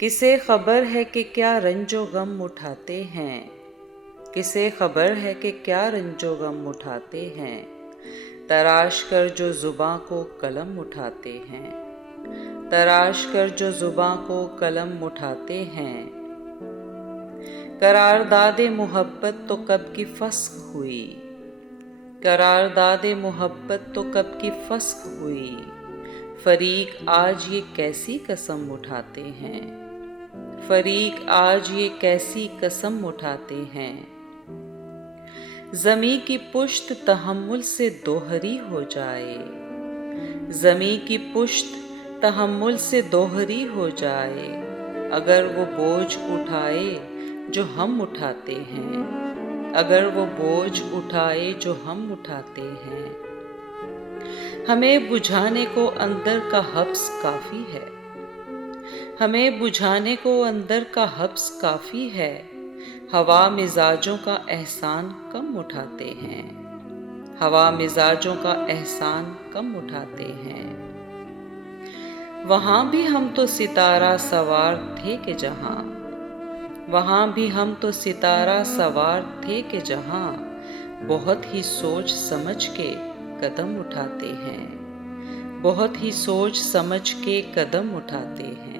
किसे खबर है कि क्या रंजो गम उठाते हैं, किसे खबर है कि क्या रंजो गम उठाते हैं, तराश कर जो जुबां को कलम उठाते हैं, तराश कर जो जुबां को कलम उठाते हैं। करारदादे मोहब्बत तो कब की फस्ख हुई, करारदादे मोहब्बत तो कब की फस्ख हुई, फरीक आज ये कैसी कसम उठाते हैं, फरीक आज ये कैसी कसम उठाते हैं। ज़मी की पुश्त तहम्मुल से दोहरी हो जाए, ज़मी की पुश्त तहम्मुल से दोहरी हो जाए, अगर वो बोझ उठाए जो हम उठाते हैं, अगर वो बोझ उठाए जो हम उठाते हैं। हमें बुझाने को अंदर का हब्स काफ़ी है, हमें बुझाने को अंदर का हब्स काफ़ी है, हवा मिजाजों का एहसान कम उठाते हैं, हवा मिजाजों का एहसान कम उठाते हैं। वहाँ भी हम तो सितारा सवार थे कि जहाँ, वहाँ भी हम तो सितारा सवार थे कि जहाँ, बहुत ही सोच समझ के कदम उठाते हैं, बहुत ही सोच समझ के कदम उठाते हैं।